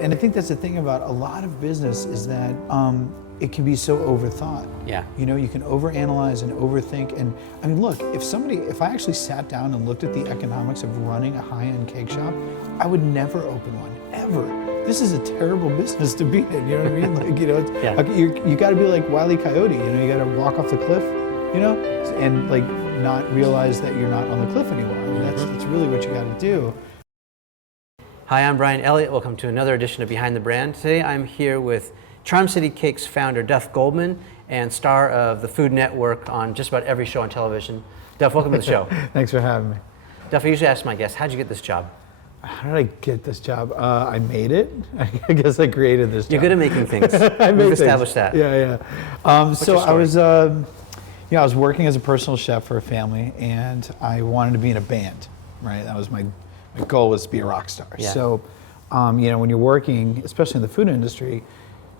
And I think that's the thing about a lot of business is that it can be so overthought. Yeah. You know, you can overanalyze and overthink. And I mean, look, if I actually sat down and looked at the economics of running a high-end cake shop, I would never open one, ever. This is a terrible business to be in, you know what I mean? Like, you know, Yeah. you gotta be like Wile E. Coyote, you know, you gotta walk off the cliff, you know, and like not realize that you're not on the cliff anymore. I mean, that's really what you gotta do. Hi, I'm Bryan Elliott. Welcome to another edition of Behind the Brand. Today I'm here with Charm City Cakes founder Duff Goldman and star of the Food Network on just about every show on television. Duff, welcome to the show. Thanks for having me. Duff, I usually ask my guests, how'd you get this job? How did I get this job? I made it. I guess I created this job. You're good at making things. We've established that. Yeah, yeah. So your I was, I was working as a personal chef for a family, and I wanted to be in a band. Right, that was my goal, was to be a rock star. Yeah. So, you know, when you're working, especially in the food industry,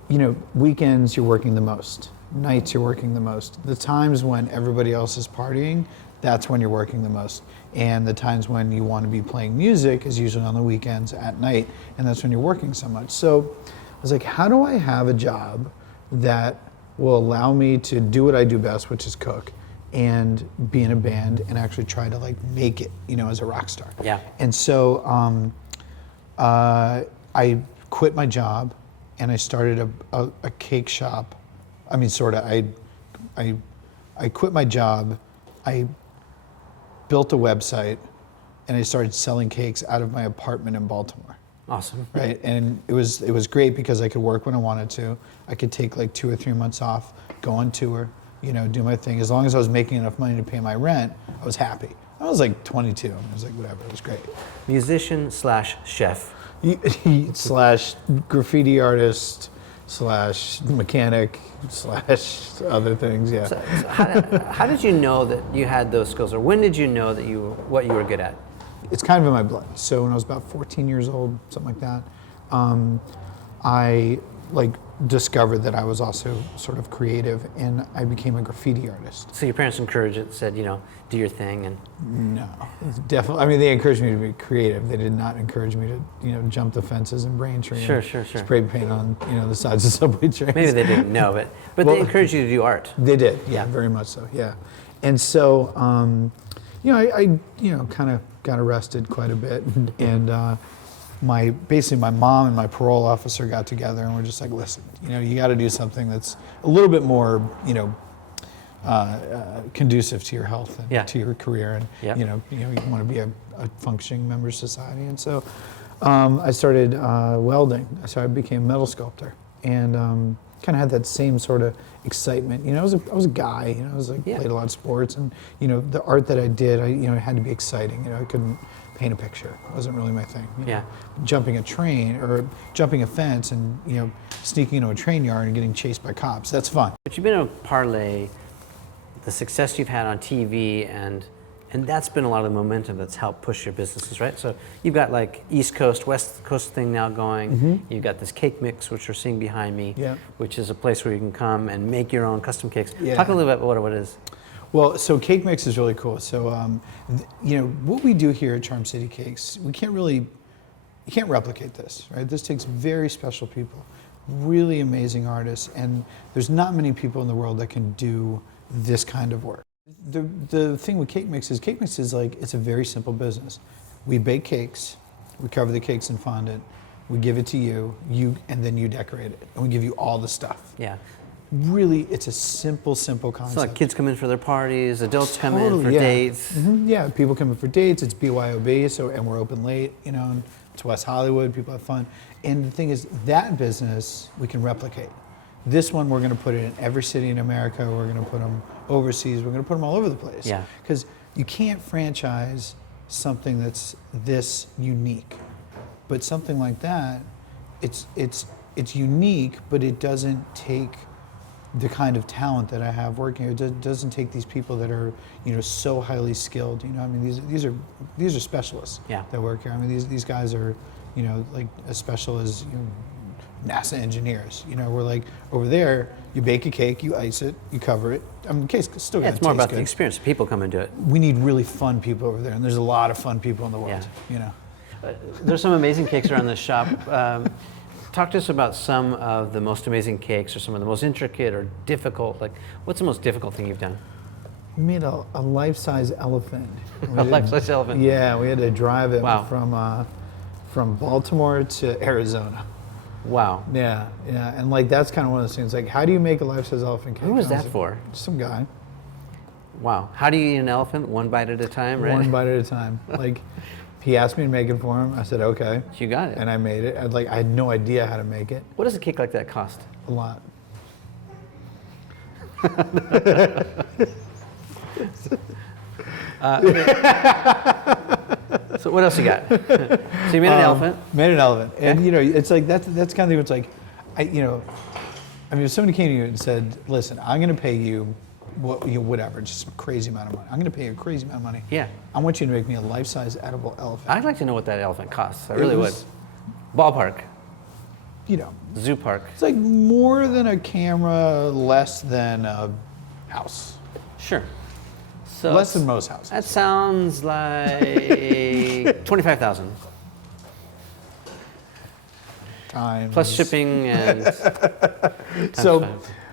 you know, weekends you're working the most, nights you're working the most. The times when everybody else is partying, that's when you're working the most. And the times when you want to be playing music is usually on the weekends at night, and that's when you're working so much. So I was like, how do I have a job that will allow me to do what I do best, which is cook, and be in a band and actually try to like make it, you know, as a rock star. Yeah. And so I quit my job and I started a cake shop. I mean, sort of, I quit my job, I built a website, and I started selling cakes out of my apartment in Baltimore. Awesome. Right, and it was great because I could work when I wanted to. I could take like 2 or 3 months off, go on tour, you know, do my thing. As long as I was making enough money to pay my rent, I was happy. I was like 22. I was like, whatever, it was great. Musician slash chef. Slash graffiti artist, slash mechanic, slash other things, yeah. So how did you know that you had those skills, or when did you know that what you were good at? It's kind of in my blood. So when I was about 14 years old, something like that, I like discovered that I was also sort of creative, and I became a graffiti artist. So your parents encouraged it, said, you know, do your thing, and No, definitely. I mean, they encouraged me to be creative. They did not encourage me to, you know, jump the fences in Braintree Sure. and spray paint on, you know, the sides of subway trains. maybe they didn't know, but Well, they encouraged you to do art. They did, Yeah. very much so, yeah. And so, you know, I you know, kind of got arrested quite a bit, and basically my mom and my parole officer got together and we're just like, listen, you know, you got to do something that's a little bit more, you know, conducive to your health and Yeah. to your career, and Yeah. you want to be a functioning member of society. And so I started welding. So I became a metal sculptor, and kind of had that same sort of excitement. You know, I was a guy. You know, I was like, Yeah. played a lot of sports, and you know, the art that I did, it had to be exciting. You know, I couldn't paint a picture. It wasn't really my thing. You know, Yeah. jumping a train or jumping a fence and, you know, sneaking into a train yard and getting chased by cops, that's fun. But you've been able to parlay the success you've had on TV, and that's been a lot of the momentum that's helped push your businesses, right? So you've got like East Coast, West Coast thing now going. You've got this cake mix, which we're seeing behind me, Yeah. which is a place where you can come and make your own custom cakes. Yeah. Talk a little bit about what it is. Well, so Cake Mix is really cool. So, you know, what we do here at Charm City Cakes, you can't replicate this, right? This takes very special people, really amazing artists, and there's not many people in the world that can do this kind of work. The thing with Cake Mix is like, it's a very simple business. We bake cakes, we cover the cakes in fondant, we give it to you, and then you decorate it, and we give you all the stuff. Yeah. Really, it's a simple concept. So like kids come in for their parties, adults come in Totally, for yeah. dates. Yeah, people come in for dates. It's BYOB, and we're open late. You know, and it's West Hollywood. People have fun. And the thing is, that business we can replicate. This one, we're going to put it in every city in America. We're going to put them overseas. We're going to put them all over the place. Yeah. Because you can't franchise something that's this unique. But something like that, it's unique, but it doesn't take the kind of talent that I have working here. It doesn't take these people that are, you know, so highly skilled. You know, I mean, these are specialists Yeah. that work here. I mean, these guys are, you know, like as special as, you know, NASA engineers. You know, we're like over there. You bake a cake, you ice it, you cover it. I mean, the cake's still Yeah, gonna it's more taste about good. the experience. People come and do it. We need really fun people over there, and there's a lot of fun people in the world. Yeah. You know. There's some amazing cakes around this shop. Talk to us about some of the most amazing cakes, or some of the most intricate or difficult. Like, what's the most difficult thing you've done? We made a life-size elephant. A life-size elephant. Yeah, we had to drive it Wow. from Baltimore to Arizona. Wow. Yeah, and like that's kind of one of those things. Like, how do you make a life-size elephant cake? Who was And I that like, for? Some guy. Wow. How do you eat an elephant? One bite at a time, right? One bite at a time. Like, he asked me to make it for him. I said okay, You got it. and I made it. I had no idea how to make it. What does a cake like that cost? A lot. So what else you got? So you made an elephant. Made an elephant, and Okay. it's like that's kind of thing. It's like, I mean, if somebody came to you and said, "Listen, I'm going to pay you, whatever, just some crazy amount of money. I'm going to pay you a crazy amount of money. Yeah. I want you to make me a life-size edible elephant." I'd like to know what that elephant costs. I really would. was- Ballpark. Zoo park. It's like more than a camera, less than a house, Sure. So less than most houses. that sounds like 25,000 Times. plus shipping and. So,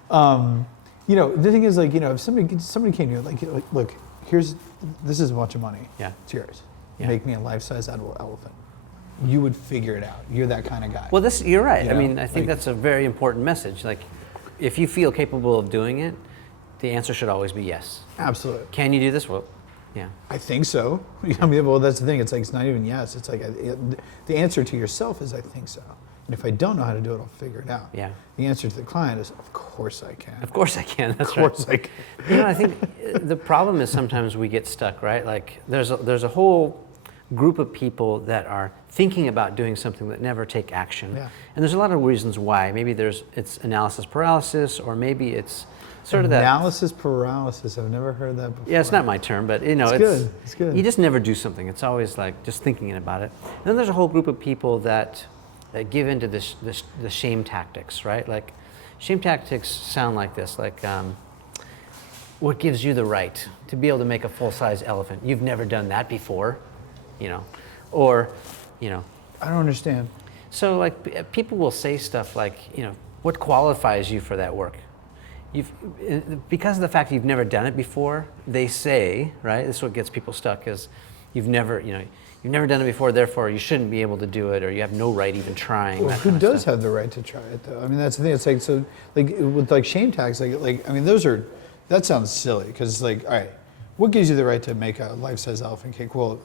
fine. The thing is, like, if somebody came to you, like, look, this is a bunch of money. Yeah. It's yours. Yeah. Make me a life-size edible elephant. You would figure it out. You're that kind of guy. Well, you're right. You I know, mean, I think like- that's a very important message. Like, if you feel capable of doing it, the answer should always be yes. Absolutely. Can you do this? Well, yeah. I think so. I mean, well, that's the thing. It's like, it's not even yes. It's like, the answer to yourself is, I think so. And if I don't know how to do it, I'll figure it out. Yeah. The answer to the client is, of course I can. Of course I can. That's Of right. course I can. I think the problem is sometimes we get stuck, right? Like there's a whole group of people that are thinking about doing something that never take action. Yeah. And there's a lot of reasons why. Maybe it's analysis paralysis, or maybe it's sort of that. Analysis paralysis. I've never heard that before. Yeah, it's not my term, but it's good. It's good. You just never do something. It's always like just thinking about it. And then there's a whole group of people that give into the shame tactics, right? Like shame tactics sound like this, like what gives you the right to be able to make a full-size elephant? You've never done that before, or. I don't understand. So like people will say stuff like, what qualifies you for that work? Because of the fact that you've never done it before, they say, right? This is what gets people stuck, is you've never done it before, therefore you shouldn't be able to do it, or you have no right even trying. Well, that who kind of does stuff. have the right to try it, though? I mean, that's the thing. It's like, so, like, with like shame tags, like I mean, that sounds silly, because it's like, all right, what gives you the right to make a life-size elephant cake? Well,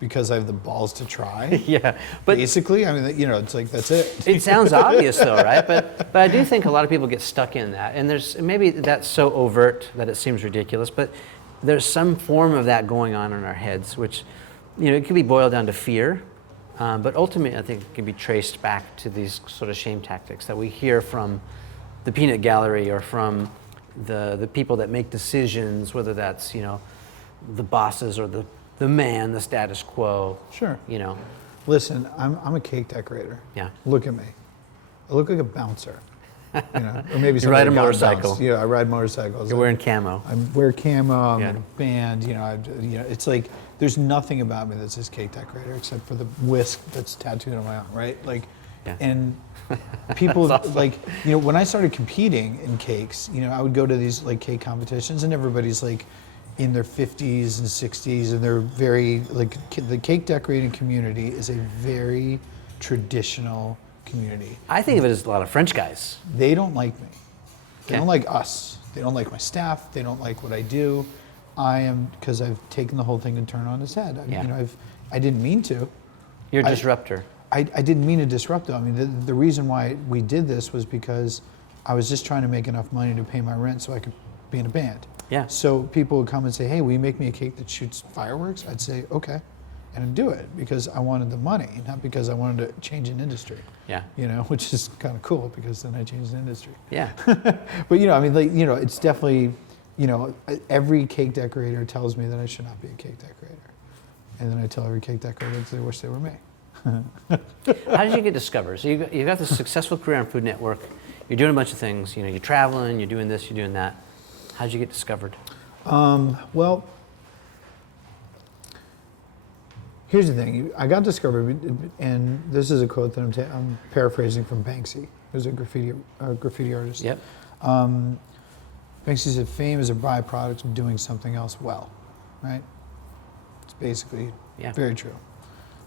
because I have the balls to try. Yeah, but Basically, I mean, it's like, that's it. it sounds obvious though, right? But I do think a lot of people get stuck in that, and maybe that's so overt that it seems ridiculous, but there's some form of that going on in our heads, which, it can be boiled down to fear, but ultimately I think it can be traced back to these sort of shame tactics that we hear from the peanut gallery, or from the people that make decisions, whether that's, the bosses, or the man, the status quo. Sure. You know. Listen, I'm a cake decorator. Yeah. Look at me. I look like a bouncer. Or maybe You ride a somebody got motorcycle. bounced. Yeah, I ride motorcycles. You're wearing camo. I wear camo. I'm Yeah. in a band. It's like there's nothing about me that says cake decorator except for the whisk that's tattooed on my arm, right? Like, Yeah. and people That's awesome. like, when I started competing in cakes, I would go to these like cake competitions, and everybody's like in their 50s and 60s, and they're very like, the cake decorating community is a very traditional community. I think of it as a lot of French guys. They don't like me. They Okay. don't like us. They don't like my staff. They don't like what I do. Because I've taken the whole thing and turned it on its head. Yeah. I didn't mean to. You're a disruptor. I didn't mean to disrupt them. I mean, the reason why we did this was because I was just trying to make enough money to pay my rent so I could be in a band. Yeah. So people would come and say, hey, will you make me a cake that shoots fireworks? I'd say, okay. And I'd do it because I wanted the money, not because I wanted to change an industry. Yeah. Which is kind of cool because then I changed the industry. Yeah. But it's definitely, every cake decorator tells me that I should not be a cake decorator. And then I tell every cake decorator that they wish they were me. How did you get discovered? So you got this successful career on Food Network. You're doing a bunch of things. You're traveling. You're doing this. You're doing that. How did you get discovered? Well, Here's the thing. I got discovered, and this is a quote that I'm paraphrasing from Banksy, who's a graffiti artist. Yep. Banksy said, fame is a byproduct of doing something else well, right? It's basically very true.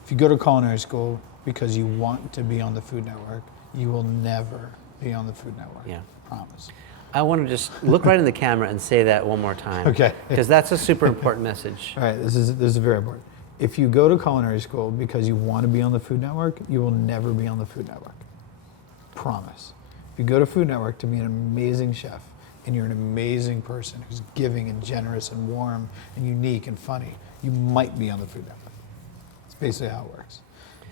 If you go to culinary school because you want to be on the Food Network, you will never be on the Food Network. Yeah. Promise. I want to just look right in the camera and say that one more time. Okay. Because that's a super important message. All right, this is very important. If you go to culinary school because you want to be on the Food Network, you will never be on the Food Network. Promise. If you go to Food Network to be an amazing chef, and you're an amazing person who's giving and generous and warm and unique and funny, you might be on the Food Network. It's basically how it works.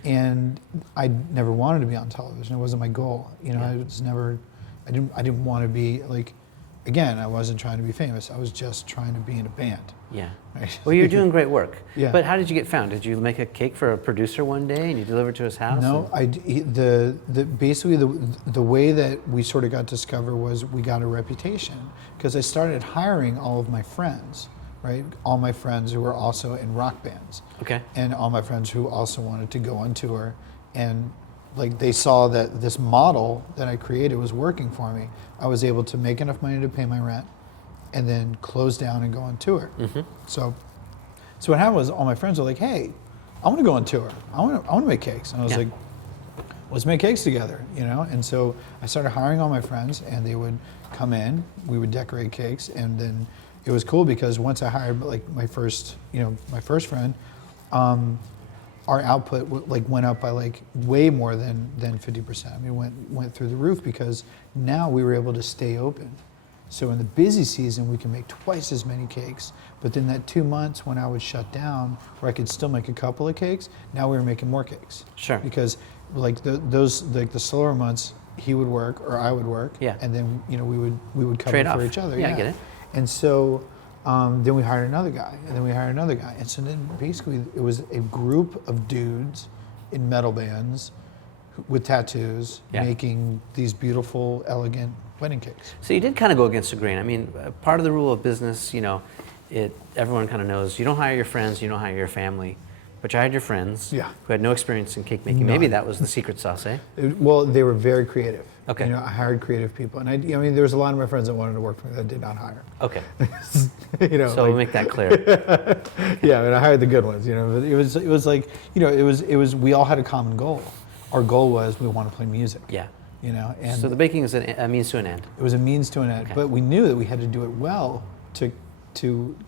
And I never wanted to be on television. It wasn't my goal. You know, I was never, I didn't want to be like, again, I wasn't trying to be famous. I was just trying to be in a band. Yeah. Right? Well, you're doing great work. Yeah. But how did you get found? Did you make a cake for a producer one day and you delivered it to his house? No, basically the way that we sort of got discovered was we got a reputation because I started hiring all of my friends, right? All my friends who were also in rock bands. Okay. And all my friends who also wanted to go on tour, and like they saw that this model that I created was working for me. I was able to make enough money to pay my rent, and then close down and go on tour. Mm-hmm. So what happened was all my friends were like, "Hey, I want to go on tour. I want to make cakes." And I was like, "Let's make cakes together," you know. And so I started hiring all my friends, and they would come in. We would decorate cakes, and then it was cool because once I hired like my first friend, our output went up by like way more than 50%. I mean, went through the roof because now we were able to stay open. So in the busy season, we can make twice as many cakes. But then that 2 months when I would shut down, where I could still make a couple of cakes, now we were making more cakes. Sure. Because like the slower months, he would work or I would work. Yeah. And then we would cover Trade for off. each other. Yeah, I get it. And so then we hired another guy, and then we hired another guy. And so then basically it was a group of dudes in metal bands with tattoos making these beautiful, elegant wedding cakes. So you did kind of go against the grain. I mean, part of the rule of business, you know, everyone kind of knows you don't hire your friends, you don't hire your family. But you hired your friends who had no experience in cake making. Maybe that was the secret sauce, eh? Well, they were very creative. Okay. You know, I hired creative people, and I mean, there was a lot of my friends that wanted to work for me that I did not hire. Okay. You know, So we'll make that clear. Yeah, I mean, I hired the good ones. You know, but it was like, you know, it was. We all had a common goal. Our goal was we want to play music. Yeah. You know, and So the baking is a means to an end. it was a means to an end, but we knew that we had to do it well to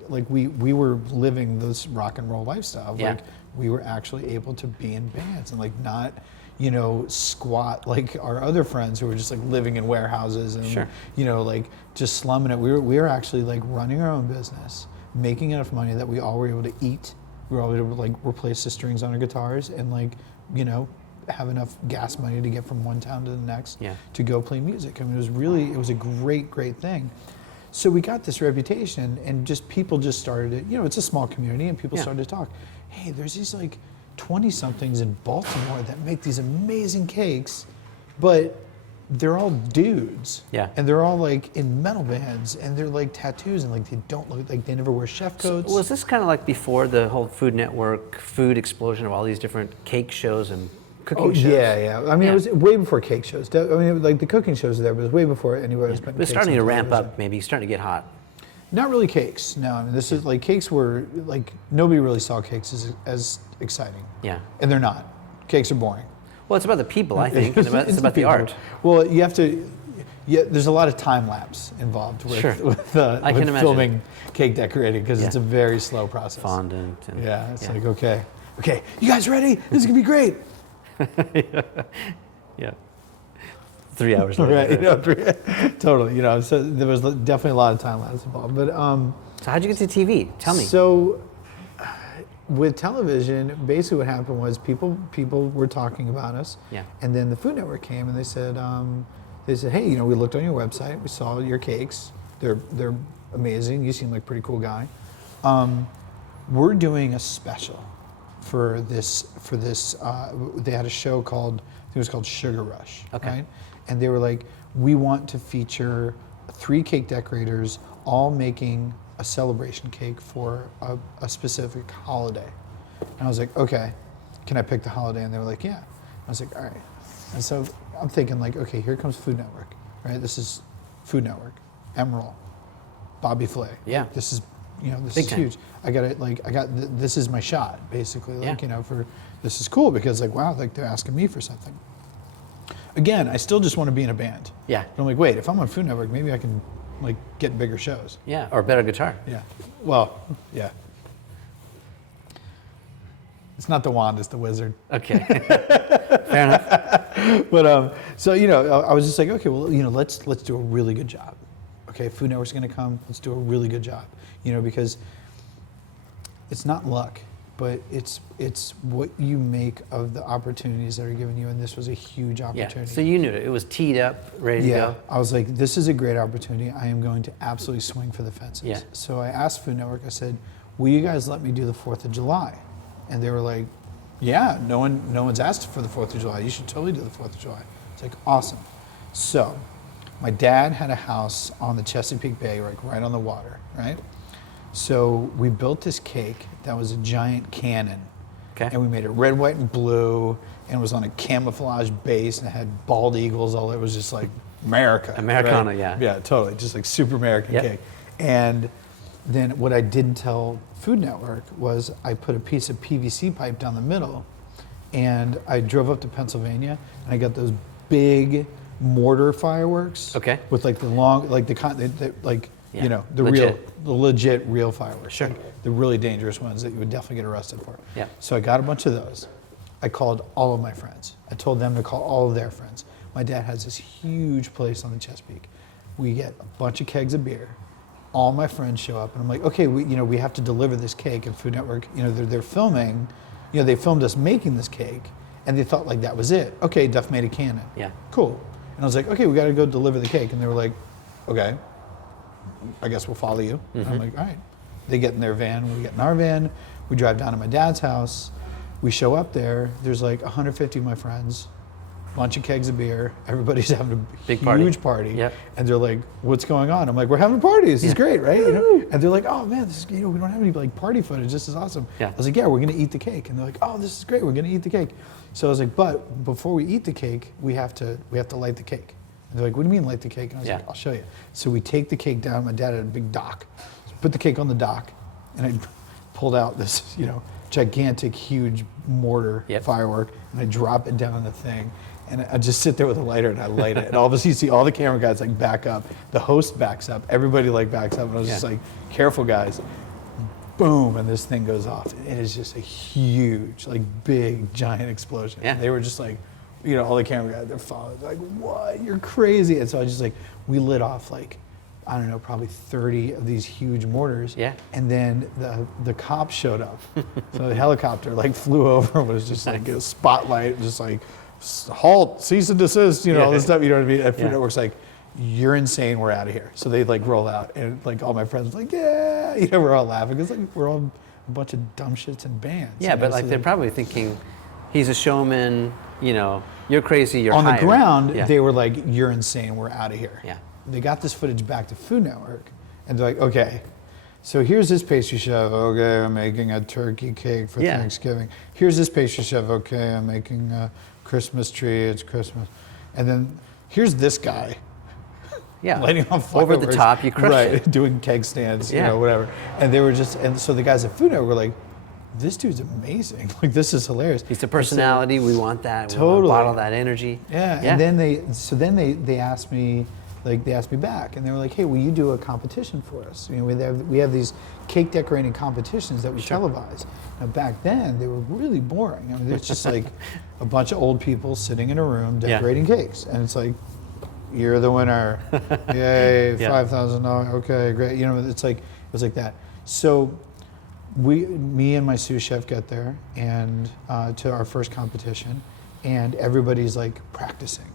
like we were living this rock and roll lifestyle. Yeah. Like we were actually able to be in bands and like not, you know, squat like our other friends who were just like living in warehouses and you know, like just slumming it. We were actually like running our own business, making enough money that we all were able to eat. We were all able to like replace the strings on our guitars and like, you know, have enough gas money to get from one town to the next to go play music. I mean, it was a great thing. So we got this reputation, and just people just started to, you know, it's a small community, and people started to talk. Hey, there's these like 20-somethings in Baltimore that make these amazing cakes, but they're all dudes. Yeah. And they're all like in metal bands, and they're like tattoos, and like they don't look like they never wear chef coats. So was this kind of like before the whole Food Network food explosion of all these different cake shows and cooking shows? Yeah. I mean, it was way before cake shows. I mean, like the cooking shows were there, but it was way before anybody was putting It was cakes starting on to ramp television. up, maybe starting to get hot. Not really cakes. No, I mean, this is like cakes were like nobody really saw cakes as exciting. Yeah. And they're not. Cakes are boring. Well, it's about the people, I think. It's about the people. art. Well, you have to. Yeah, there's a lot of time lapse involved with I can imagine. filming cake decorating because it's a very slow process. Fondant. And, It's like okay, you guys ready? This is gonna be great. Yeah. 3 hours later. Right, you know, totally. You know, so there was definitely a lot of time lapse involved. But So how'd you get to TV? Tell me. So with television, basically what happened was people were talking about us. Yeah. And then the Food Network came and they said, hey, you know, we looked on your website, we saw your cakes. They're amazing. You seem like a pretty cool guy. We're doing a special for this. They had a show called, I think it was called Sugar Rush. Okay. Right? And they were like, we want to feature 3 cake decorators all making a celebration cake for a specific holiday. And I was like, okay, can I pick the holiday? And they were like, yeah. I was like, all right. And so I'm thinking like, okay, here comes Food Network, right? This is Food Network, Emerald, Bobby Flay. Yeah. This is, this Big is time. huge. This is my shot, basically. Like, Yeah. This is cool because like, wow, like they're asking me for something. Again, I still just want to be in a band. Yeah. But I'm like, wait, if I'm on Food Network, maybe I can like get bigger shows. Yeah, or better guitar. Yeah. Well, yeah. It's not the wand, it's the wizard. Okay. Fair enough. But so I was just like, okay, well, let's do a really good job. Okay, Food Network's going to come. Let's do a really good job. Because it's not luck, but it's what you make of the opportunities that are given you, and this was a huge opportunity. Yeah. So you knew it. It was teed up, ready to go. I was like, this is a great opportunity. I am going to absolutely swing for the fences. Yeah. So I asked Food Network, I said, will you guys let me do the 4th of July? And they were like, yeah, no one's asked for the 4th of July. You should totally do the 4th of July. It's like, awesome. So my dad had a house on the Chesapeake Bay, like right on the water, right? So we built this cake that was a giant cannon. Okay. And we made it red, white, and blue, and it was on a camouflage base, and it had bald eagles. All it was just like America. Americana, right? yeah. Yeah, totally. Just like super American Yep. cake. And then what I didn't tell Food Network was I put a piece of PVC pipe down the middle, and I drove up to Pennsylvania, and I got those big mortar fireworks. Okay. With like the long, like the Yeah. the legit real fireworks. Sure. Like the really dangerous ones that you would definitely get arrested for. Yeah. So I got a bunch of those. I called all of my friends. I told them to call all of their friends. My dad has this huge place on the Chesapeake. We get a bunch of kegs of beer. All my friends show up, and I'm like, okay, we have to deliver this cake. And Food Network, they're filming. They filmed us making this cake, and they thought like that was it. Okay, Duff made a cannon. Yeah. Cool. And I was like, okay, we got to go deliver the cake. And they were like, okay, I guess we'll follow you. And I'm like, all right. They get in their van, we get in our van, we drive down to my dad's house, we show up there, there's like 150 of my friends, bunch of kegs of beer, everybody's having a Big huge party. Yep. And they're like, what's going on? I'm like, we're having a party, this is great, right? And they're like, oh man, this is, we don't have any like party footage, this is awesome. Yeah. I was like, yeah, we're gonna eat the cake. And they're like, oh, this is great, we're gonna eat the cake. So I was like, but before we eat the cake, we have to light the cake. And they're like, what do you mean light the cake? And I was like, I'll show you. So we take the cake down. My dad had a big dock. So put the cake on the dock, and I pulled out this, gigantic, huge mortar firework, and I drop it down on the thing. And I just sit there with a lighter and I light it. And all of a sudden you see all the camera guys like back up. The host backs up. Everybody like backs up. And I was just like, careful guys. Boom, and this thing goes off. It is just a huge, like big, giant explosion. Yeah. And they were just like, all the camera guys, they're following, like, what? You're crazy. And so I was just like, we lit off like, I don't know, probably 30 of these huge mortars. Yeah. And then the cops showed up. So the helicopter like flew over and was just like a spotlight, just like, halt, cease and desist, all this stuff, you know what I mean? And Food Network's like, you're insane, we're out of here. So they like roll out, and like all my friends were like, yeah, we're all laughing because like we're all a bunch of dumb shits in bands. Yeah, but like so they're probably thinking, he's a showman, you're crazy, you're on hired. the ground, Yeah. they were like, you're insane, we're out of here. Yeah. They got this footage back to Food Network, and they're like, okay, so here's this pastry chef, okay, I'm making a turkey cake for Thanksgiving. Here's this pastry chef, okay, I'm making a Christmas tree, it's Christmas. And then here's this guy. Yeah. Lighting on fireworks. Over the top, you crush it. Right, doing keg stands, whatever. And they were and so the guys at Food Network were like, this dude's amazing. Like, this is hilarious. He's a personality, we want that. We Totally. want to bottle that energy. Yeah, and then they asked me, back, and they were like, hey, will you do a competition for us? We have these cake decorating competitions that we televise. Now back then, they were really boring. I mean, it's just like a bunch of old people sitting in a room decorating cakes. And it's like, you're the winner. Yay, $5,000. Okay, great. It was like that. So me and my sous chef get there and to our first competition, and everybody's like practicing.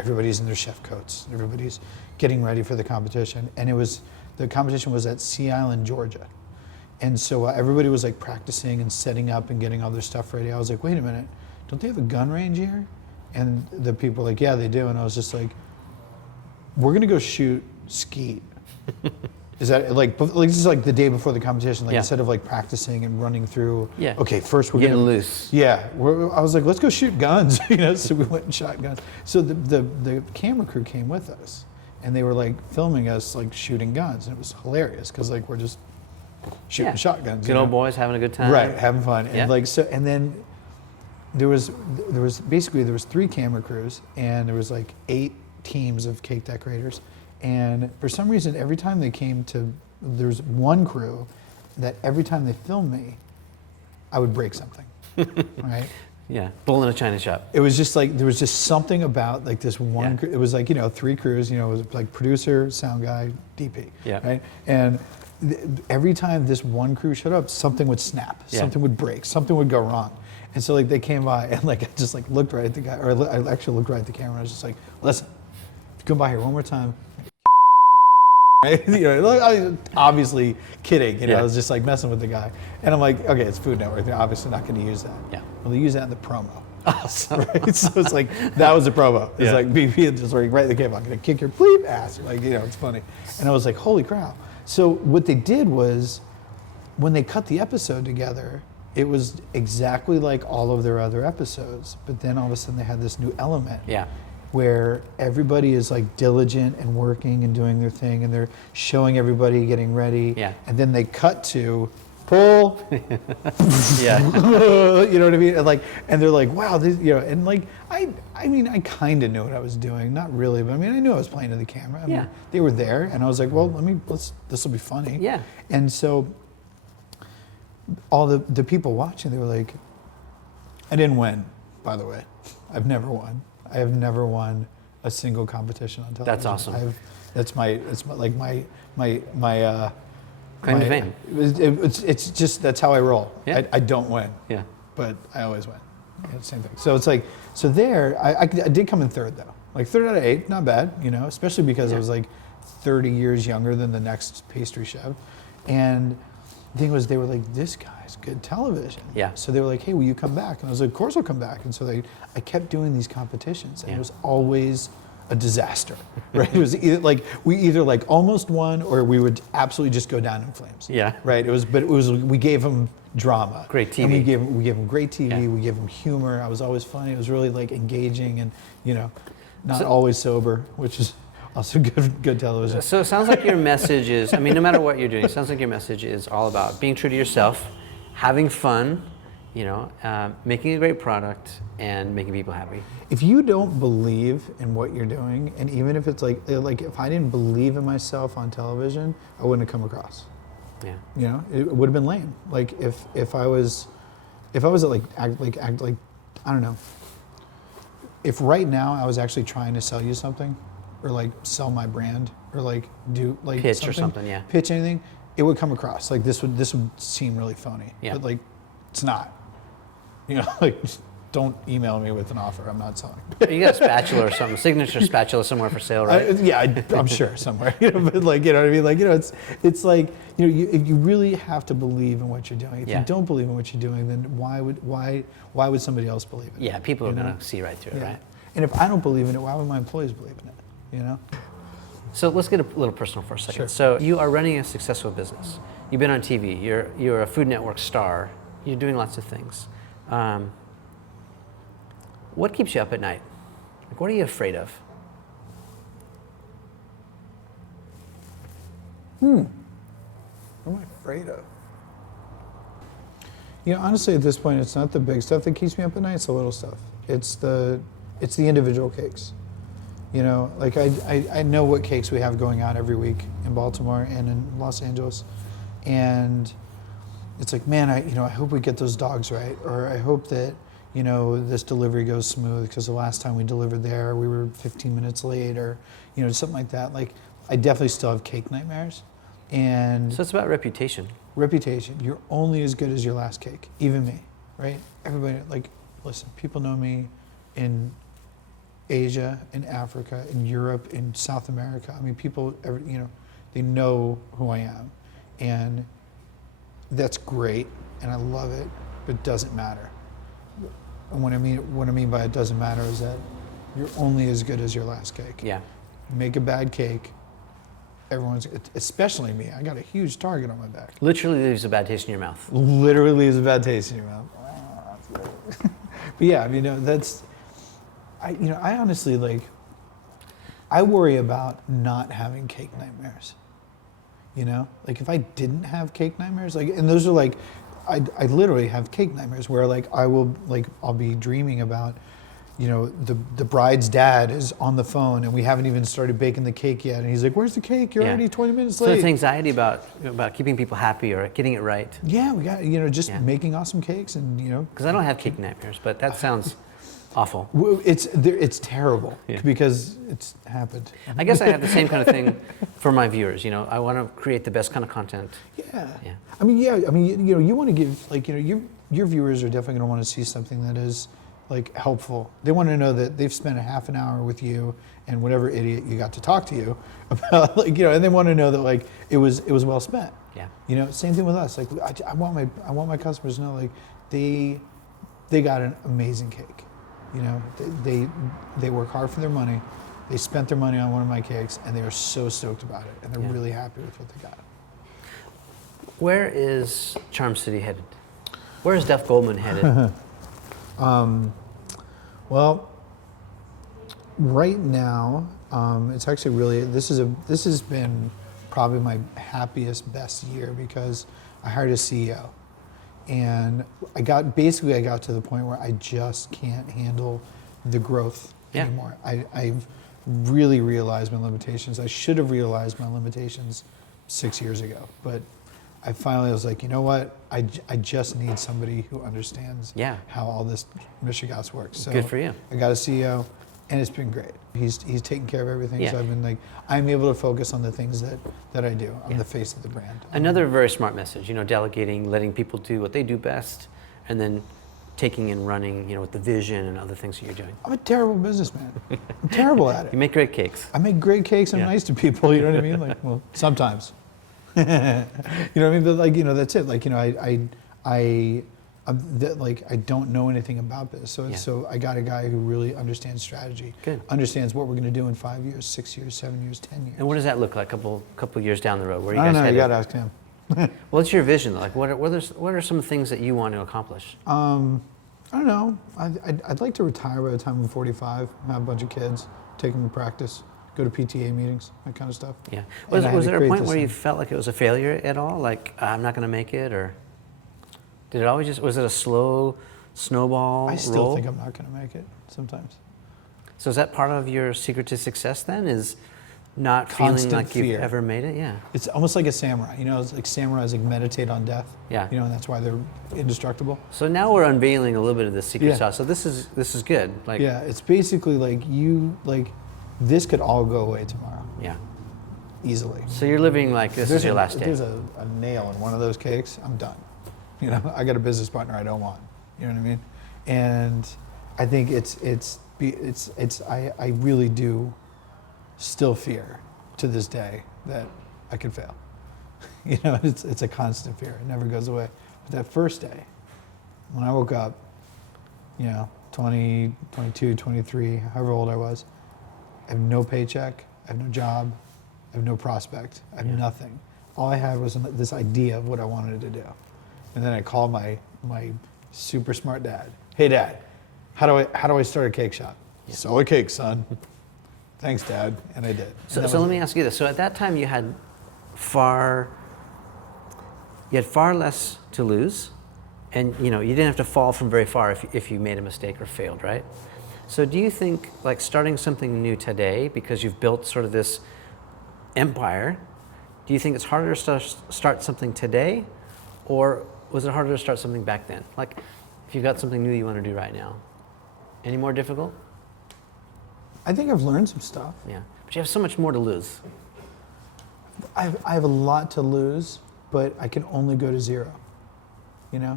Everybody's in their chef coats. Everybody's getting ready for the competition. And the competition was at Sea Island, Georgia. And so everybody was like practicing and setting up and getting all their stuff ready. I was like, wait a minute, don't they have a gun range here? And the people were like, yeah, they do. And I was just like, we're gonna go shoot skeet Is that like this is like the day before the competition? Like Yeah. instead of like practicing and running through. Yeah. Okay, first we're Getting gonna loose. Yeah, I was like, let's go shoot guns, So we went and shot guns. So the camera crew came with us, and they were like filming us like shooting guns, and it was hilarious because like we're just shooting shotguns. Good old boys having a good time. Right, having fun, Yeah. and like so, and then there was basically 3 camera crews, and there was like 8 teams of cake decorators. And for some reason, every time they came to, there's one crew that every time they filmed me, I would break something, right? Yeah, bull in a china shop. It was just like, there was just something about like this one, it was like, 3 crews, it was like producer, sound guy, DP, Yeah. right? And every time this one crew showed up, something would snap, something would break, something would go wrong. And so like they came by and like I just like looked right at the guy, or I actually looked right at the camera, and I was just like, listen, if you come by here one more time, right? I was obviously kidding. I was just like messing with the guy, and I'm like, okay, it's Food Network. They're obviously not going to use that. Yeah. Well, they use that in the promo. Awesome. Right? So it's like that was the promo. It's like BP just like right in the camera. I'm going to kick your bleep ass. Like it's funny, and I was like, holy crap. So what they did was, when they cut the episode together, it was exactly like all of their other episodes. But then all of a sudden they had this new element. Yeah. Where everybody is like diligent and working and doing their thing, and they're showing everybody getting ready. Yeah. And then they cut to pull. Yeah. You know what I mean? And they're like, wow, this, and like I mean, I kind of knew what I was doing, not really, but I mean, I knew I was playing to the camera. I mean, they were there, and I was like, well, this will be funny. Yeah. And so all the people watching, they were like, I didn't win, by the way. I've never won. I have never won a single competition on television. That's awesome. That's my Claim to fame. It's just, that's how I roll. Yeah. I don't win. Yeah. But I always win. Same thing. So it's like, I did come in 3rd though. Like 3rd out of 8, not bad, especially because I was like 30 years younger than the next pastry chef. And the thing was, they were like, this guy's good television. Yeah. So they were like, hey, will you come back? And I was like, of course I'll come back. And so I kept doing these competitions, and it was always a disaster, right? It was we either like almost won, or we would absolutely just go down in flames. Yeah. Right. We gave them drama. Great TV. And we gave them great TV. Yeah. We gave them humor. I was always funny. It was really like engaging, and not always sober, which is also good television. So it sounds like your message is, I mean, no matter what you're doing, it sounds like your message is all about being true to yourself, having fun, making a great product, and making people happy. If you don't believe in what you're doing, and even if it's like if I didn't believe in myself on television, I wouldn't have come across. Yeah. It would have been lame. Like if I was at act like I don't know. If right now I was actually trying to sell you something, or like sell my brand, or like do like pitch or something, yeah. Pitch anything, it would come across like this would seem really phony. Yeah. But like it's not. Just don't email me with an offer. I'm not selling. You got a spatula or something, signature spatula somewhere for sale, right? I'm sure somewhere. But like, you know what I mean? Like, it's like, you really have to believe in what you're doing. If you don't believe in what you're doing, then why would somebody else believe in it? Yeah, people are gonna see right through it, right? And if I don't believe in it, why would my employees believe in it? So let's get a little personal for a second. Sure. So you are running a successful business. You've been on TV. You're a Food Network star. You're doing lots of things. What keeps you up at night? Like, what are you afraid of? What am I afraid of? Honestly, at this point, it's not the big stuff that keeps me up at night. It's the little stuff. It's the individual cakes. Like I know what cakes we have going out every week in Baltimore and in Los Angeles, and it's like, man, I hope we get those dogs right, or I hope that this delivery goes smooth, because the last time we delivered there, we were 15 minutes late, or something like that. Like, I definitely still have cake nightmares, and So it's about reputation. reputation. You're only as good as your last cake, even me, right? Everybody, like, listen, people know me in Asia, in Africa, in Europe, in South America. I mean, people, they know who I am, and that's great, and I love it, but it doesn't matter. And what I mean by it doesn't matter is that you're only as good as your last cake. Yeah. Make a bad cake, everyone's, especially me. I got a huge target on my back. Literally leaves a bad taste in your mouth. Literally leaves a bad taste in your mouth. But yeah, I mean, I honestly I worry about not having cake nightmares. Like if I didn't have cake nightmares, and those are I literally have cake nightmares where I'll be dreaming about, the bride's dad is on the phone and we haven't even started baking the cake yet, and he's like, "Where's the cake? You're already 20 minutes late." So it's anxiety about keeping people happy or getting it right. Yeah, we got just making awesome cakes and Because I don't have cake nightmares, but that sounds awful. Well, it's terrible because it's happened. I guess I have the same kind of thing for my viewers. I want to create the best kind of content. Yeah. Yeah. I mean, you want to give your viewers are definitely going to want to see something that is helpful. They want to know that they've spent a half an hour with you and whatever idiot you got to talk to you about, and they want to know that it was well spent. Yeah. Same thing with us. I want my customers to know they got an amazing cake. They work hard for their money. They spent their money on one of my cakes, and they are so stoked about it, and they're really happy with what they got. Where is Charm City headed? Where is Duff Goldman headed? Well, right now, it's actually really this has been probably my happiest, best year because I hired a CEO. And I got to the point where I just can't handle the growth anymore. I've really realized my limitations. I should have realized my limitations 6 years ago, but I finally was like, you know what? I just need somebody who understands how all this mishigas works. So good for you. I got a CEO, and it's been great. He's taking care of everything. So I've been I'm able to focus on the things that I do. I'm the face of the brand. Another very smart message, delegating, letting people do what they do best, and then taking and running, with the vision and other things that you're doing. I'm a terrible businessman. I'm terrible at it. You make great cakes. I make great cakes. I'm nice to people. You know what I mean? Well, sometimes. You know what I mean? But that's it. I don't know anything about this. So I got a guy who really understands strategy. Good. Understands what we're going to do in 5 years, 6 years, 7 years, 10 years. And what does that look like? Couple years down the road, where are you I guys don't know. headed? You got to ask him. What's your vision? What are some things that you want to accomplish? I don't know. I'd like to retire by the time I'm 45. Have a bunch of kids, take them to practice, go to PTA meetings, that kind of stuff. Yeah. Was there a point where you felt like it was a failure at all? Like I'm not going to make it, or did it always was it a slow snowball I still roll? think I'm not going to make it sometimes. So is that part of your secret to success then? Is not Constant feeling like fear. you've ever made it? Yeah. It's almost like a samurai. It's like samurais meditate on death. Yeah. And that's why they're indestructible. So now we're unveiling a little bit of the secret sauce. So this is good. It's basically this could all go away tomorrow. Yeah. Easily. So you're living like this is your last day. If there's a nail in one of those cakes, I'm done. I got a business partner I don't want. You know what I mean? And I think I really do still fear to this day that I could fail. It's a constant fear. It never goes away. But that first day, when I woke up, 20, 22, 23, however old I was, I have no paycheck, I have no job, I have no prospect, I have nothing. All I had was this idea of what I wanted to do. And then I called my super smart dad. Hey Dad, how do I start a cake shop? Sell a cake, son. Thanks, Dad. And I did. So let me ask you this. So at that time you had far less to lose, and you didn't have to fall from very far if you made a mistake or failed, right? So do you think starting something new today, because you've built sort of this empire, do you think it's harder to start something today, or was it harder to start something back then? If you've got something new you want to do right now, any more difficult? I think I've learned some stuff. Yeah, but you have so much more to lose. I have a lot to lose, but I can only go to zero. Yeah,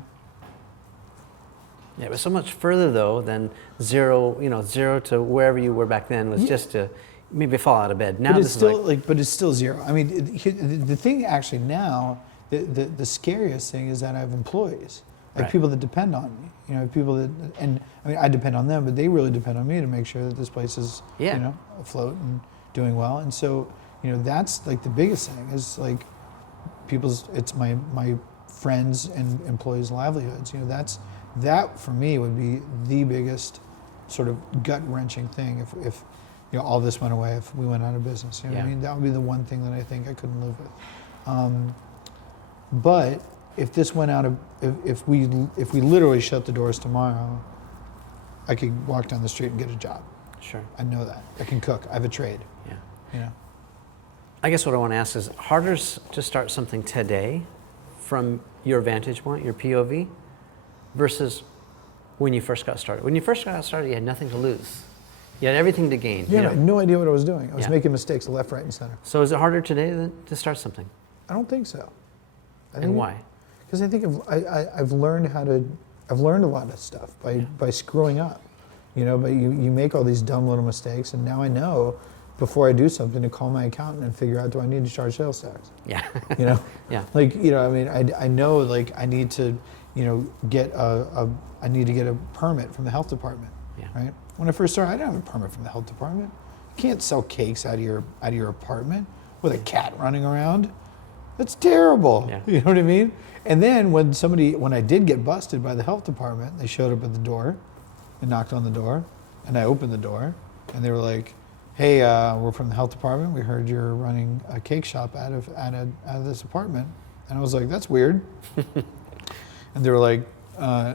but so much further though than zero. Zero to wherever you were back then was just to maybe fall out of bed. Now but it's still but it's still zero. I mean, the thing actually now, the scariest thing is that I have employees, people that depend on me. People that, and I mean, I depend on them, but they really depend on me to make sure that this place is afloat and doing well. And so, that's like the biggest thing is like it's my friends and employees' livelihoods. That for me would be the biggest sort of gut-wrenching thing if all this went away, if we went out of business. You know what I mean? That would be the one thing that I think I couldn't live with. But if this went out of, if we literally shut the doors tomorrow, I could walk down the street and get a job. Sure. I know that. I can cook. I have a trade. Yeah. I guess what I want to ask is, harder to start something today from your vantage point, your POV, versus when you first got started. When you first got started, you had nothing to lose. You had everything to gain. Yeah, I had no idea what I was doing. I was making mistakes left, right, and center. So is it harder today to start something? I don't think so. And why? Because I think I've learned I've learned a lot of stuff by screwing up. But you make all these dumb little mistakes, and now I know before I do something to call my accountant and figure out, do I need to charge sales tax? Yeah. Yeah. Like, I mean, I know like I need to, get I need to get a permit from the health department. Yeah. Right. When I first started, I didn't have a permit from the health department. You can't sell cakes out of your apartment with a cat running around. That's terrible. Yeah. You know what I mean? And then when I did get busted by the health department, they showed up at the door and knocked on the door, and I opened the door, and they were like, "Hey, we're from the health department. We heard you're running a cake shop out of this apartment." And I was like, "That's weird." And they were like,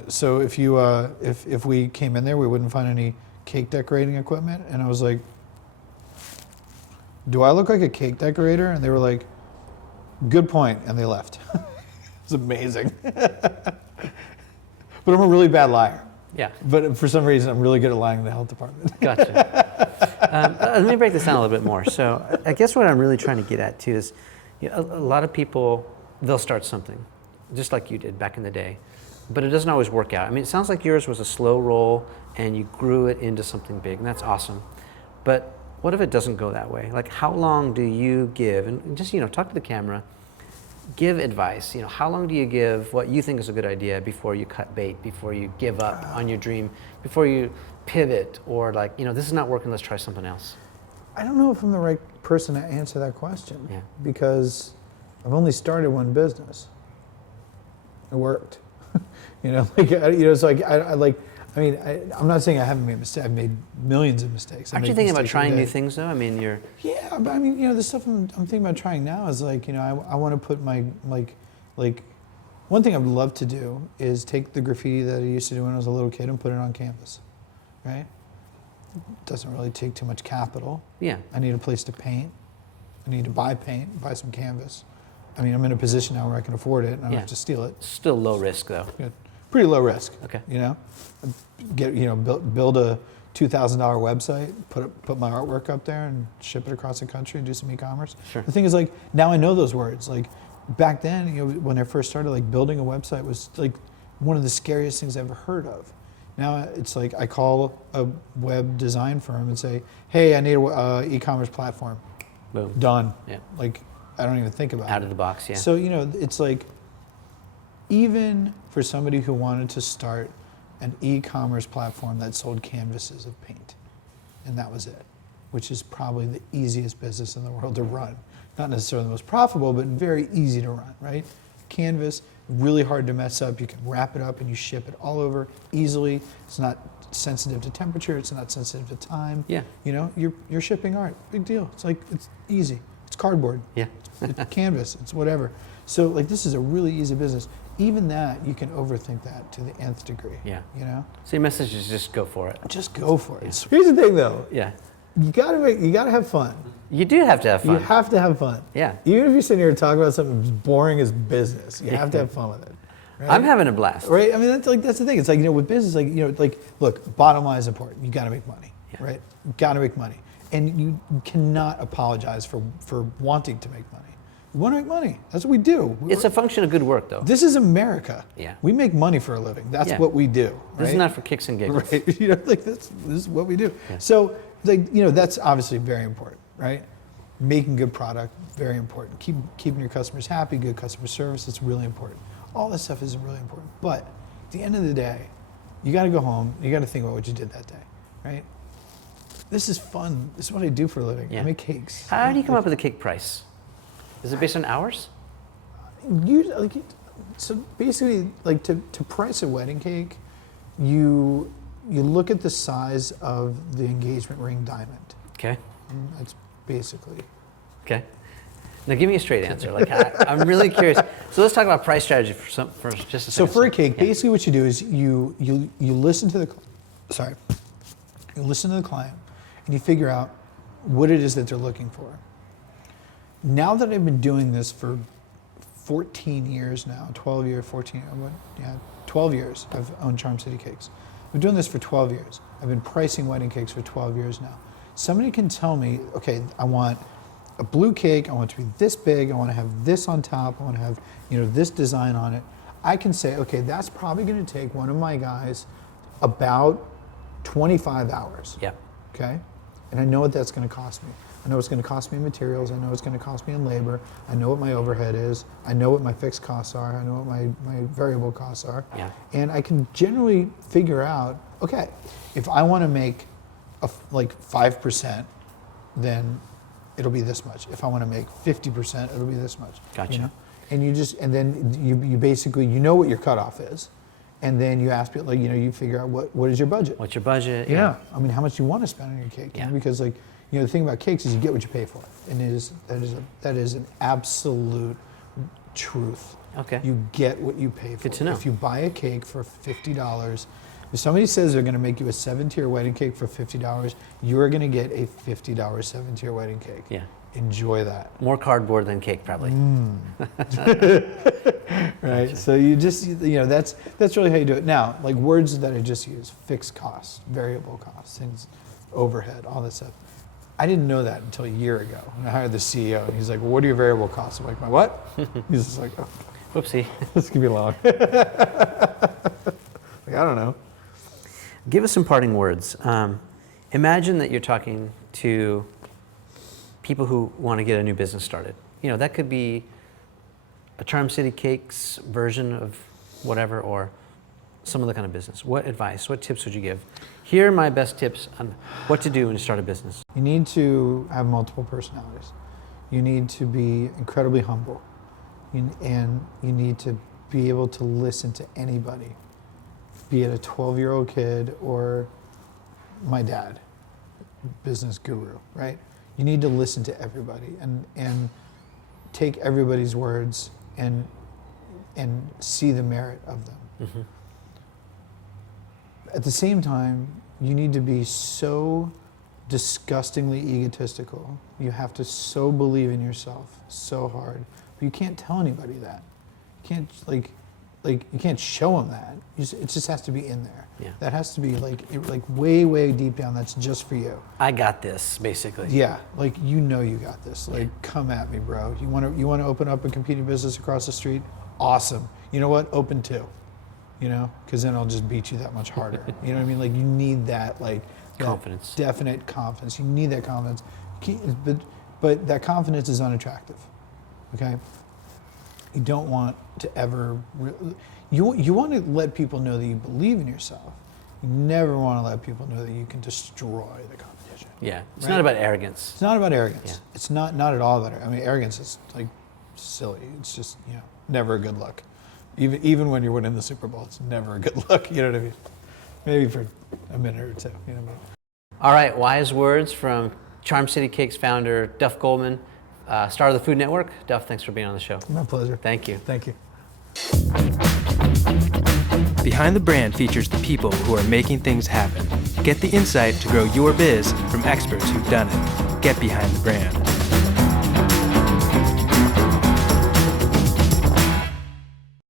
"So if we came in there, we wouldn't find any cake decorating equipment?" And I was like, "Do I look like a cake decorator?" And they were like, "Good point," and they left. It's amazing. But I'm a really bad liar. Yeah. But for some reason, I'm really good at lying in the health department. Gotcha. Let me break this down a little bit more. So I guess what I'm really trying to get at too is, a lot of people, they'll start something, just like you did back in the day, but it doesn't always work out. I mean, it sounds like yours was a slow roll and you grew it into something big, and that's awesome. But what if it doesn't go that way? Like, how long do you give, and just, talk to the camera, give advice. How long do you give what you think is a good idea before you cut bait, before you give up on your dream, before you pivot, or like, this is not working, let's try something else? I don't know if I'm the right person to answer that question. Yeah. Because I've only started one business. It worked. It's like I'm not saying I haven't made mistakes. I've made millions of mistakes. Aren't you thinking about trying new things though? I mean, you're... Yeah, but I mean, the stuff I'm thinking about trying now is like, I want to put my, one thing I would love to do is take the graffiti that I used to do when I was a little kid and put it on canvas, right? It doesn't really take too much capital. Yeah. I need a place to paint. I need to buy paint, buy some canvas. I mean, I'm in a position now where I can afford it and I don't have to steal it. Still low risk though. Yeah. Pretty low risk. Okay. Build a $2,000 website, put my artwork up there and ship it across the country and do some e-commerce. Sure. The thing is, like, now I know those words. Like, back then, when I first started, like, building a website was like one of the scariest things I've ever heard of. Now it's like I call a web design firm and say, "Hey, I need a e-commerce platform." Boom. Done. Yeah. Like, I don't even think about it. Out of the box, yeah. So, it's like, even for somebody who wanted to start an e-commerce platform that sold canvases of paint, and that was it, which is probably the easiest business in the world to run. Not necessarily the most profitable, but very easy to run, right? Canvas, really hard to mess up. You can wrap it up and you ship it all over easily. It's not sensitive to temperature. It's not sensitive to time. Yeah. You're shipping art. Big deal. It's like, it's easy. It's cardboard. Yeah. It's canvas. It's whatever. So like, this is a really easy business. Even that, you can overthink that to the nth degree. Yeah. So your message is just go for it. just go for it. Yeah. Here's the thing, though. Yeah. You gotta have fun. You do have to have fun. You have to have fun. Yeah. Even if you're sitting here talking about something as boring as business, you have to have fun with it. Right? I'm having a blast. Right? I mean, that's the thing. It's like, with business, look, bottom line is important. You gotta make money, right? You gotta make money. And you cannot apologize for wanting to make money. We want to make money. That's what we do. It's a function of good work, though. This is America. Yeah. We make money for a living. That's what we do. Right? This is not for kicks and giggles. Right. This is what we do. Yeah. So, that's obviously very important, right? Making good product, very important. Keeping your customers happy, good customer service, it's really important. All this stuff is really important. But at the end of the day, you got to go home. You got to think about what you did that day, right? this is fun. This is what I do for a living. Yeah. I make cakes. How do you come up with a cake price? Is it based on hours? So basically, like to price a wedding cake, you look at the size of the engagement ring diamond. Okay. That's basically. Okay. Now give me a straight answer. Like I'm really curious. So let's talk about price strategy for just a second. So for a cake, basically what you do is you listen to the you listen to the client and you figure out what it is that they're looking for. Now that I've been doing this for 14 years now, 12 years, 14, 12 years I've owned Charm City Cakes. I've been doing this for 12 years. I've been pricing wedding cakes for 12 years now. Somebody can tell me, okay, I want a blue cake, I want it to be this big, I want to have this on top, I want to have, this design on it. I can say, okay, that's probably going to take one of my guys about 25 hours. Yeah. Okay? And I know what that's going to cost me. I know it's going to cost me in materials, I know it's going to cost me in labor, I know what my overhead is, I know what my fixed costs are, I know what my variable costs are. Yeah. And I can generally figure out, okay, if I want to make like 5%, then it'll be this much. If I want to make 50%, it'll be this much. Gotcha. And then you basically, what your cutoff is. And then you ask people, you figure out what is your budget? What's your budget? Yeah. I mean, how much do you want to spend on your cake? Yeah. Because the thing about cakes is you get what you pay for. And that is an absolute truth. Okay. You get what you pay for. Good to know. If you buy a cake for $50, if somebody says they're going to make you a 7-tier wedding cake for $50, you're going to get a $50 7-tier wedding cake. Yeah. Enjoy that. More cardboard than cake, probably. Right. Gotcha. So you just, that's really how you do it. Now, like words that I just use: fixed costs, variable costs, things, overhead, all that stuff. I didn't know that until a year ago when I hired the CEO, and he's like, "Well, what are your variable costs?" I'm like, "My what?" He's just like, "Oh, whoopsie, this could be long." Like, I don't know. Give us some parting words. Imagine that you're talking to people who want to get a new business started. That could be a Charm City Cakes version of whatever, or some other kind of business. What advice, what tips would you give? Here are my best tips on what to do when you start a business. You need to have multiple personalities. You need to be incredibly humble. And you need to be able to listen to anybody, be it a 12-year-old kid or my dad, business guru, right? You need to listen to everybody and take everybody's words and see the merit of them. Mm-hmm. At the same time, you need to be so disgustingly egotistical. You have to so believe in yourself so hard. But you can't tell anybody that. You can't you can't show them that. It just has to be in there. Yeah. That has to be like way, way deep down. That's just for you. I got this, basically. Yeah, you got this. Come at me, bro. You want to open up a competing business across the street? Awesome. You know what? Open 2. Because then I'll just beat you that much harder. You know what I mean? You need that confidence. That definite confidence. You need that confidence. But that confidence is unattractive. Okay. You don't want to ever. You want to let people know that you believe in yourself. You never want to let people know that you can destroy the competition. Yeah, it's not about arrogance. It's not about arrogance. Yeah. It's not at all about it. I mean, arrogance is silly. It's just never a good look. Even when you're winning the Super Bowl, it's never a good look. You know what I mean? Maybe for a minute or two. You know what I mean? All right, wise words from Charm City Cakes founder Duff Goldman, star of the Food Network. Duff, thanks for being on the show. My pleasure. Thank you. Thank you. Behind the Brand features the people who are making things happen. Get the insight to grow your biz from experts who've done it. Get behind the brand.